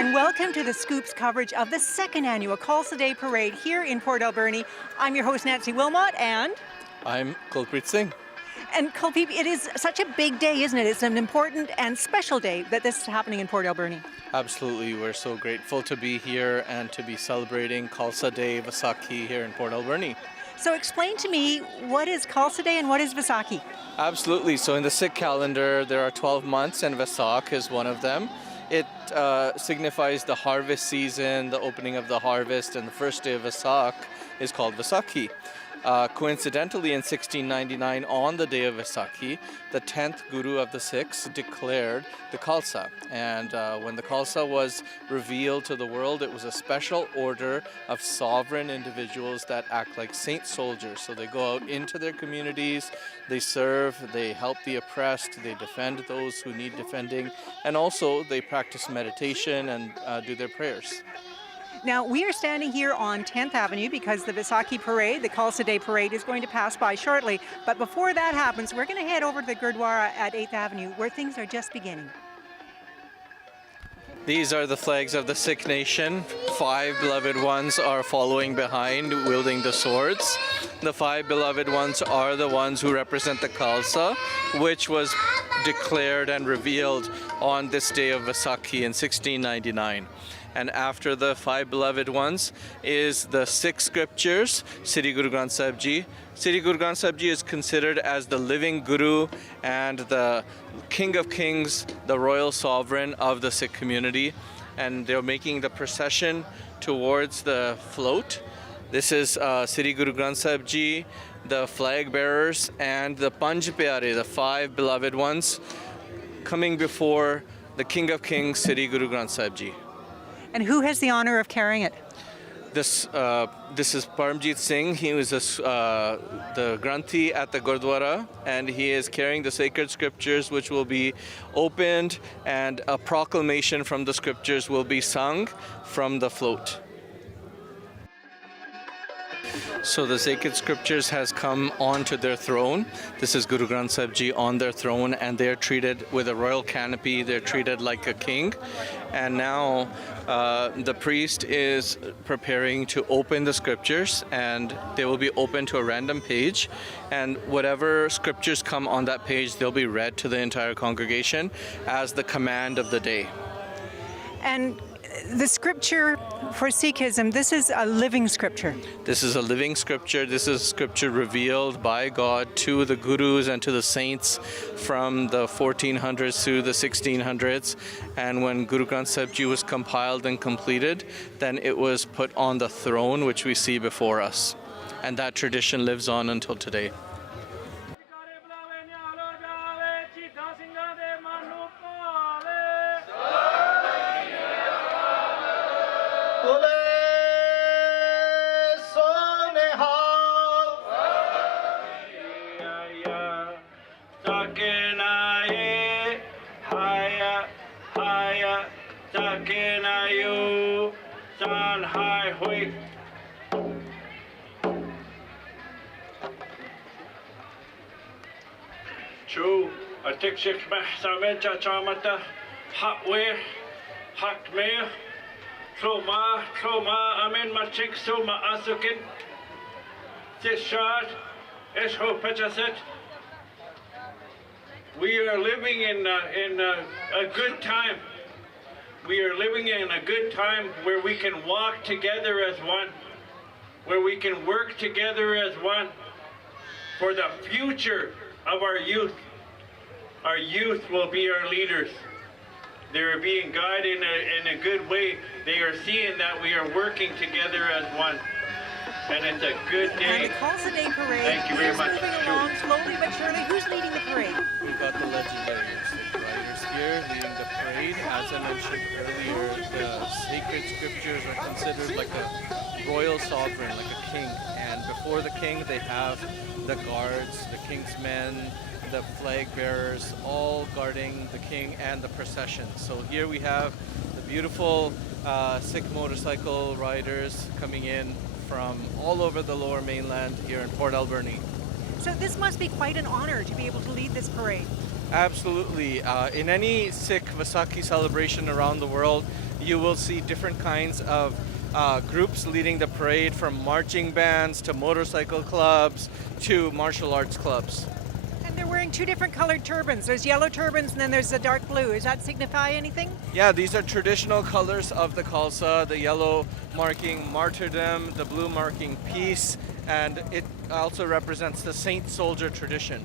and welcome to the Scoop's coverage of the second annual Khalsa Day Parade here in Port Alberni. I'm your host, Nancy Wilmot, and I'm Kulpreet Singh. And Kulpreet, it is such a big day, isn't it? It's an important and special day that this is happening in Port Alberni. Absolutely. We're so grateful to be here and to be celebrating Khalsa Day Vaisakhi here in Port Alberni. So explain to me, what is Khalsa Day and what is Vaisakhi? Absolutely. So in the Sikh calendar, there are 12 months and Vaisakh is one of them. It signifies the harvest season, the opening of the harvest, and the first day of Vaisakh is called Vaisakhi. Coincidentally, in 1699, on the day of Vaisakhi, the 10th Guru of the Sikhs declared the Khalsa. And when the Khalsa was revealed to the world, it was a special order of sovereign individuals that act like saint soldiers. So they go out into their communities, they serve, they help the oppressed, they defend those who need defending, and also they practice meditation and do their prayers. Now, we are standing here on 10th Avenue because the Vaisakhi Parade, the Khalsa Day Parade, is going to pass by shortly. But before that happens, we're going to head over to the Gurdwara at 8th Avenue, where things are just beginning. These are the flags of the Sikh nation. 5 beloved ones are following behind, wielding the swords. The 5 beloved ones are the ones who represent the Khalsa, which was declared and revealed on this day of Vaisakhi in 1699. And after the 5 beloved ones is the 6 scriptures, Sri Guru Granth Sahib Ji. Sri Guru Granth Sahib Ji is considered as the living Guru and the King of Kings, the royal sovereign of the Sikh community. And they're making the procession towards the float. This is Sri Guru Granth Sahib Ji, the flag bearers, and the Panj Pyare, the 5 beloved ones, coming before the King of Kings, Sri Guru Granth Sahib Ji. And who has the honor of carrying it? This is Paramjit Singh. He was the Granthi at the Gurdwara, and he is carrying the sacred scriptures, which will be opened, and a proclamation from the scriptures will be sung from the float. So the sacred scriptures has come onto their throne. This is Guru Granth Sahib Ji on their throne, and they are treated with a royal canopy. They're treated like a king. And now the priest is preparing to open the scriptures, and they will be open to a random page. And whatever scriptures come on that page, they'll be read to the entire congregation as the command of the day. And the scripture for Sikhism, this is a living scripture. This is a living scripture. This is scripture revealed by God to the gurus and to the saints from the 1400s to the 1600s. And when Guru Granth Sahib Ji was compiled and completed, then it was put on the throne which we see before us. And that tradition lives on until today. True, I take 6 Mahsamenta Chamata, Hatway, Hatmay, Troma, Amen, Machik, Soma Asukin, Sishad, Esho Pechaset. We are living in a good time. We are living in a good time where we can walk together as one, where we can work together as one for the future of our youth. Our youth will be our leaders. They are being guided in a good way. They are seeing that we are working together as one. And it's a good day. And the Khalsa Day Parade. Thank you very much. Moving along slowly but surely. Who's leading the parade? We've got the legendary Sikh riders here leading the parade. As I mentioned earlier, the sacred scriptures are considered like a royal sovereign, like a king. And before the king, they have the guards, the king's men, the flag bearers, all guarding the king and the procession. So here we have the beautiful Sikh motorcycle riders coming in from all over the lower mainland here in Port Alberni. So this must be quite an honor to be able to lead this parade. Absolutely. In any Sikh Vaisakhi celebration around the world, you will see different kinds of groups leading the parade, from marching bands to motorcycle clubs to martial arts clubs. And they're wearing two different colored turbans. There's yellow turbans and then there's the dark blue. Does that signify anything? Yeah, these are traditional colors of the Khalsa, the yellow marking martyrdom, the blue marking peace, and it also represents the saint soldier tradition.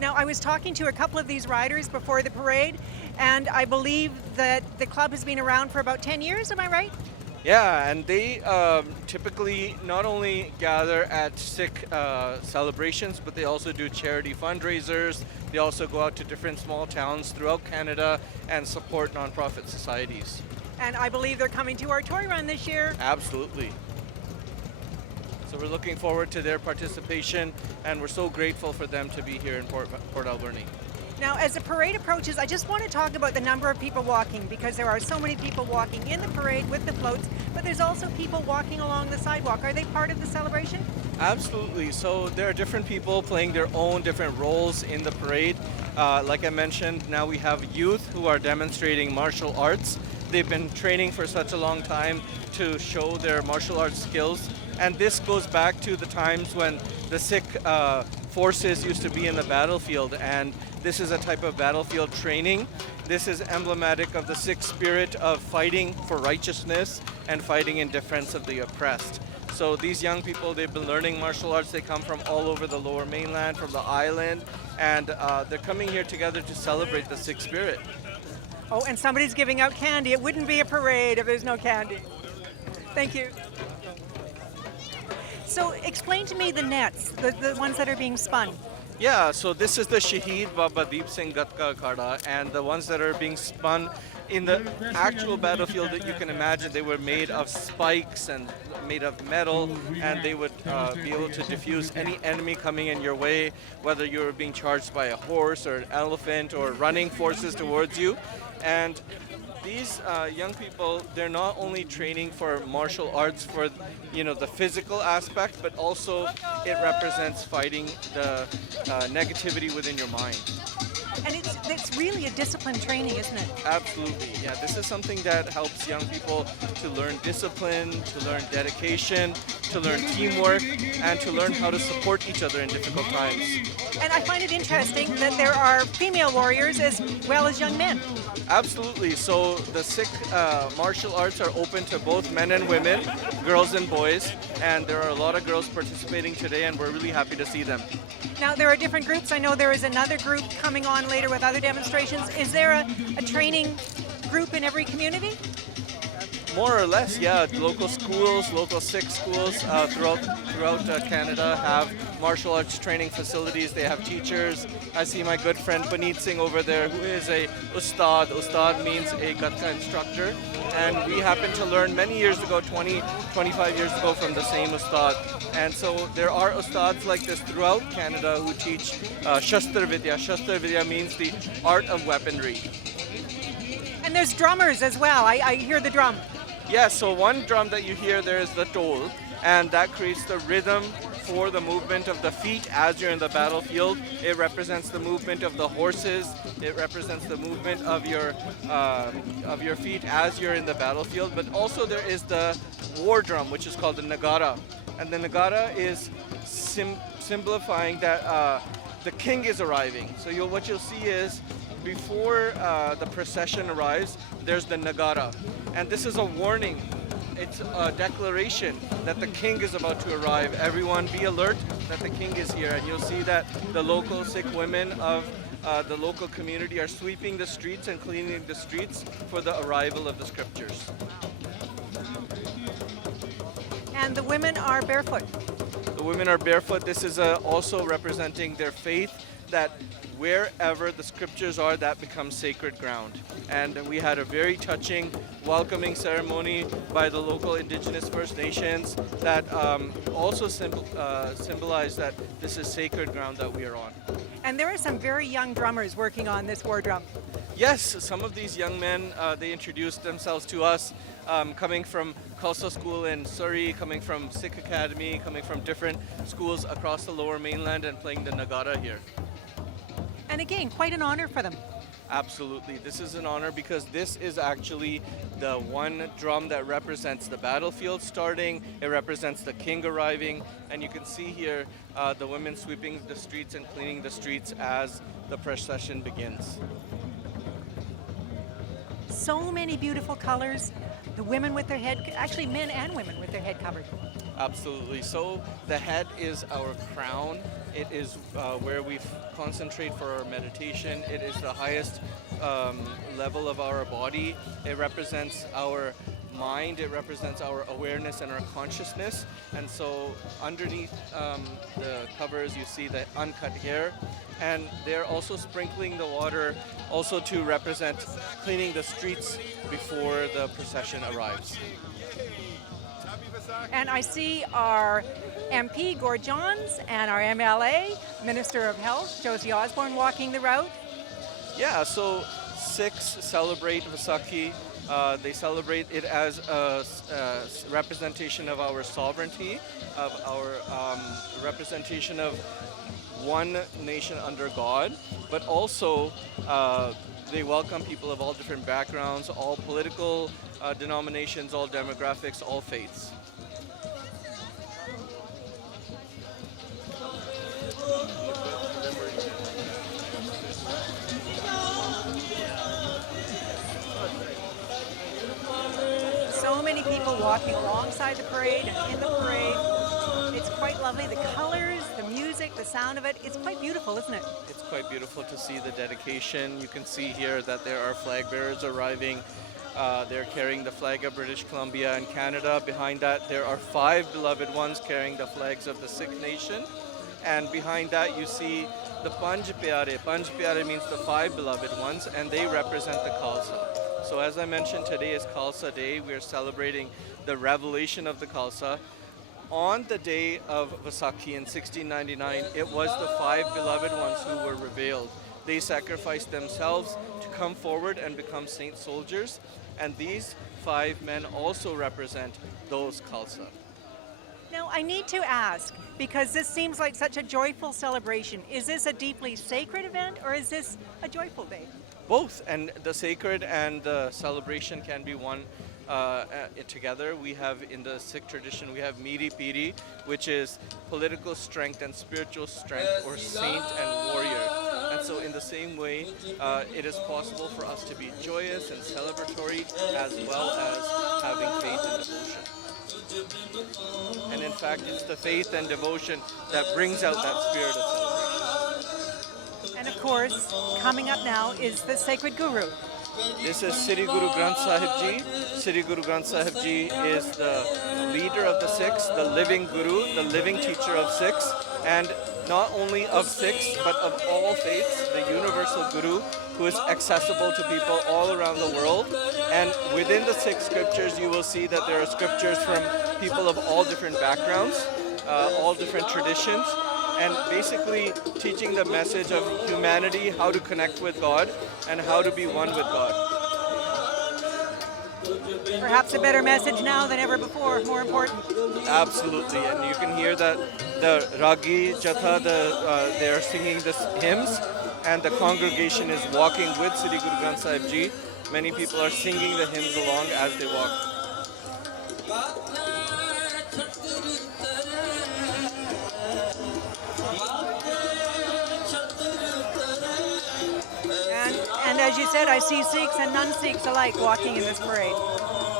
Now, I was talking to a couple of these riders before the parade, and I believe that the club has been around for about 10 years, am I right? Yeah, and they typically not only gather at Sikh celebrations, but they also do charity fundraisers. They also go out to different small towns throughout Canada and support nonprofit societies. And I believe they're coming to our toy run this year. Absolutely. So we're looking forward to their participation, and we're so grateful for them to be here in Port Alberni. Now, as the parade approaches, I just want to talk about the number of people walking, because there are so many people walking in the parade with the floats, but there's also people walking along the sidewalk. Are they part of the celebration? Absolutely. So there are different people playing their own different roles in the parade. Like I mentioned, now we have youth who are demonstrating martial arts. They've been training for such a long time to show their martial arts skills. And this goes back to the times when the Sikh forces used to be in the battlefield, and this is a type of battlefield training. This is emblematic of the Sikh spirit of fighting for righteousness and fighting in defense of the oppressed. So these young people, they've been learning martial arts. They come from all over the lower mainland, from the island, and they're coming here together to celebrate the Sikh spirit. Oh, and somebody's giving out candy. It wouldn't be a parade if there's no candy. Thank you. So explain to me the nets, the ones that are being spun. Yeah, so this is the Shaheed Baba Deep Singh Gatka Akhada, and the ones that are being spun in the actual battlefield that you can imagine, they were made of spikes and made of metal, and they would be able to diffuse any enemy coming in your way, whether you were being charged by a horse or an elephant or running forces towards you. And these young people, they're not only training for martial arts for, the physical aspect, but also it represents fighting the negativity within your mind. And it's really a disciplined training, isn't it? Absolutely, yeah. This is something that helps young people to learn discipline, to learn dedication, to learn teamwork, and to learn how to support each other in difficult times. And I find it interesting that there are female warriors as well as young men. Absolutely. So the Sikh martial arts are open to both men and women, girls and boys, and there are a lot of girls participating today, and we're really happy to see them. Now, there are different groups. I know there is another group coming on later with other demonstrations. Is there a training group in every community? More or less, yeah. Local schools, local Sikh schools throughout Canada have martial arts training facilities. They have teachers. I see my good friend Paneet Singh over there, who is a ustad. Ustad means a Gatka instructor. And we happened to learn many years ago, 25 years ago, from the same ustad. And so there are ustads like this throughout Canada who teach Shastra Vidya. Shastra Vidya means the art of weaponry. And there's drummers as well. I hear the drum. Yeah, so one drum that you hear there is the tol, and that creates the rhythm for the movement of the feet as you're in the battlefield. It represents the movement of the horses. It represents the movement of your feet as you're in the battlefield. But also there is the war drum, which is called the Nagara, and the Nagara is simplifying that the king is arriving. So what you'll see is, before the procession arrives, there's the Nagara. And this is a warning. It's a declaration that the king is about to arrive. Everyone be alert that the king is here. And you'll see that the local Sikh women of the local community are sweeping the streets and cleaning the streets for the arrival of the scriptures. And the women are barefoot. The women are barefoot. This is also representing their faith, that wherever the scriptures are, that becomes sacred ground. And we had a very touching, welcoming ceremony by the local Indigenous First Nations that also symbolize that this is sacred ground that we are on. And there are some very young drummers working on this war drum. Yes, some of these young men, they introduced themselves to us, coming from Khalsa School in Surrey, coming from Sikh Academy, coming from different schools across the lower mainland, and playing the Nagara here. And again, quite an honor for them. Absolutely. This is an honor because this is actually the one drum that represents the battlefield starting. It represents the king arriving. And you can see here the women sweeping the streets and cleaning the streets as the procession begins. So many beautiful colors. The women with their head, actually men and women with their head covered. Absolutely. So the head is our crown. It is where we concentrate for our meditation. It is the highest level of our body. It represents our mind. It represents our awareness and our consciousness. And so underneath the covers, you see the uncut hair. And they're also sprinkling the water also to represent cleaning the streets before the procession arrives. And I see our MP, Gord Johns, and our MLA, Minister of Health, Josie Osborne, walking the route. Yeah, so Sikhs celebrate Vaisakhi. They celebrate it as a representation of our sovereignty, of our representation of one nation under God, but also they welcome people of all different backgrounds, all political denominations, all demographics, all faiths. So many people walking alongside the parade and in the parade. It's quite lovely. The colors, the music, the sound of it. It's quite beautiful, isn't it? It's quite beautiful to see the dedication. You can see here that there are flag bearers arriving. They're carrying the flag of British Columbia and Canada. Behind that, there are 5 beloved ones carrying the flags of the Sikh nation. And behind that, you see the Panj Pyare. Panj Pyare means the 5 beloved ones, and they represent the Khalsa. So as I mentioned, today is Khalsa Day. We are celebrating the revelation of the Khalsa. On the day of Vaisakhi in 1699, it was the 5 beloved ones who were revealed. They sacrificed themselves to come forward and become saint soldiers. And these 5 men also represent those Khalsa. Now, I need to ask, because this seems like such a joyful celebration. Is this a deeply sacred event, or is this a joyful day? Both, and the sacred and the celebration can be one together. We have, in the Sikh tradition, we have Miri Piri, which is political strength and spiritual strength, or saint and warrior. And so in the same way, it is possible for us to be joyous and celebratory, as well as having faith and devotion. And in fact, it's the faith and devotion that brings out that spirit of celebration. And of course, coming up now is the sacred guru. This is Sri Guru Granth Sahib Ji. Sri Guru Granth Sahib Ji is the leader of the Sikhs, the living guru, the living teacher of Sikhs, and not only of Sikhs, but of all faiths, the universal guru who is accessible to people all around the world. And within the Sikh scriptures, you will see that there are scriptures from people of all different backgrounds, all different traditions, and basically teaching the message of humanity, how to connect with God and how to be one with God. Perhaps a better message now than ever before, more important. Absolutely, and you can hear that the Ragi Jatha, they are singing the hymns, and the congregation is walking with Sri Guru Granth Sahib Ji. Many people are singing the hymns along as they walk. And as you said, I see Sikhs and non-Sikhs alike walking in this parade.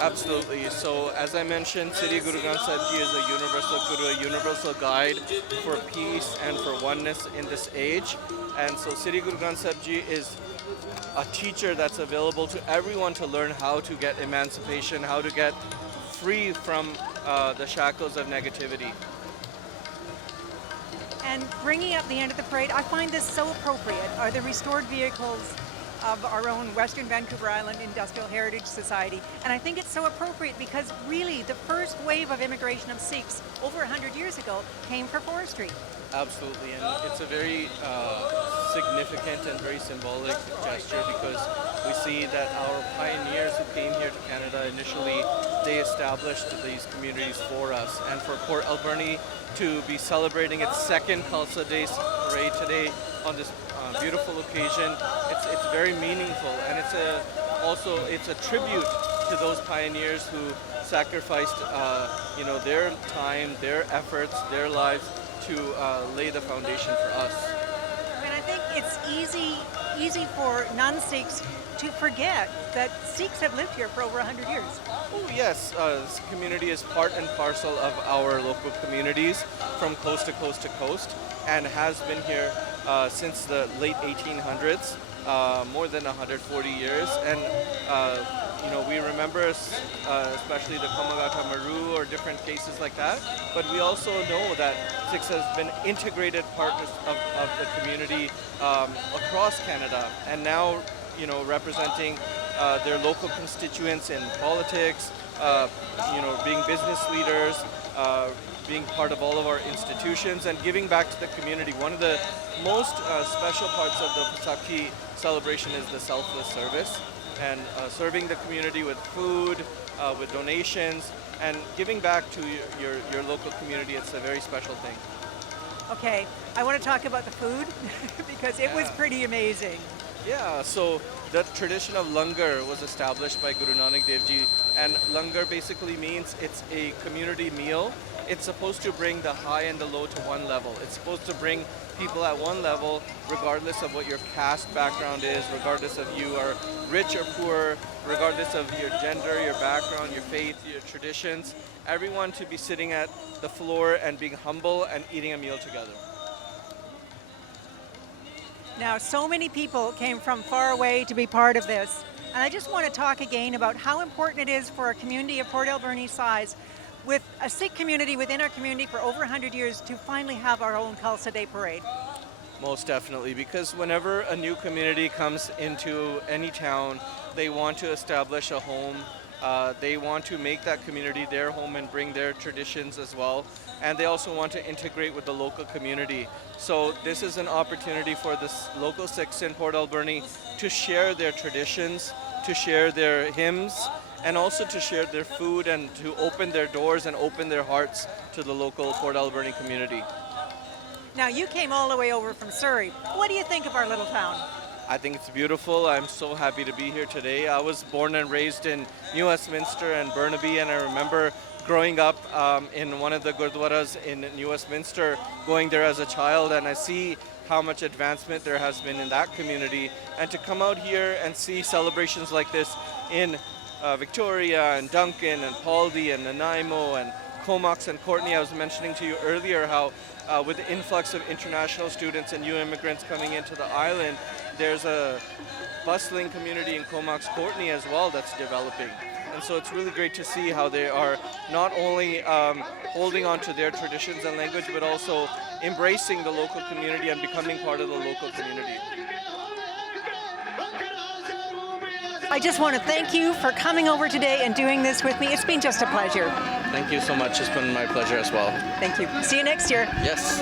Absolutely. So as I mentioned, Sri Guru Granth Sahib Ji is a universal guru, a universal guide for peace and for oneness in this age. And so Sri Guru Granth Sahib Ji is a teacher that's available to everyone to learn how to get emancipation, how to get free from the shackles of negativity. And bringing up the end of the parade, I find this so appropriate, are the restored vehicles of our own Western Vancouver Island Industrial Heritage Society. And I think it's so appropriate because really the first wave of immigration of Sikhs over 100 years ago came for forestry. Absolutely, and it's a very significant and very symbolic gesture because we see that our pioneers who came here to Canada initially, they established these communities for us. And for Port Alberni to be celebrating its second Khalsa Day Parade today on this beautiful occasion. It's very meaningful, and it's a tribute to those pioneers who sacrificed their time, their efforts, their lives to lay the foundation for us. And I think it's easy for non-Sikhs to forget that Sikhs have lived here for over 100 years. Oh yes, this community is part and parcel of our local communities from coast to coast to coast, and has been here since the late 1800s, more than 140 years. And we remember especially the Kamagata Maru or different cases like that, but we also know that Sikhs has been integrated partners of the community across Canada, and now representing their local constituents in politics, being business leaders, being part of all of our institutions, and giving back to the community. One of the most special parts of the Vaisakhi celebration is the selfless service, and serving the community with food, with donations, and giving back to your local community. It's a very special thing. Okay, I want to talk about the food because it was pretty amazing. Yeah, so the tradition of langar was established by Guru Nanak Dev Ji, and langar basically means it's a community meal. It's supposed to bring the high and the low to one level. It's supposed to bring people at one level, regardless of what your caste background is, regardless of you are rich or poor, regardless of your gender, your background, your faith, your traditions. Everyone to be sitting at the floor and being humble and eating a meal together. Now, so many people came from far away to be part of this, and I just want to talk again about how important it is for a community of Port Alberni size, with a Sikh community within our community for over 100 years, to finally have our own Khalsa Day Parade. Most definitely, because whenever a new community comes into any town, they want to establish a home. They want to make that community their home and bring their traditions as well. And they also want to integrate with the local community. So this is an opportunity for the local Sikhs in Port Alberni to share their traditions, to share their hymns, and also to share their food, and to open their doors and open their hearts to the local Port Alberni community. Now, you came all the way over from Surrey. What do you think of our little town? I think it's beautiful. I'm so happy to be here today. I was born and raised in New Westminster and Burnaby, and I remember growing up in one of the gurdwaras in New Westminster, going there as a child, and I see how much advancement there has been in that community. And to come out here and see celebrations like this in Victoria and Duncan and Paldy and Nanaimo and Comox and Courtney. I was mentioning to you earlier how with the influx of international students and new immigrants coming into the island, there's a bustling community in Comox Courtney as well that's developing. And so it's really great to see how they are not only holding on to their traditions and language, but also embracing the local community and becoming part of the local community. I just want to thank you for coming over today and doing this with me. It's been just a pleasure. Thank you so much. It's been my pleasure as well. Thank you. See you next year. Yes.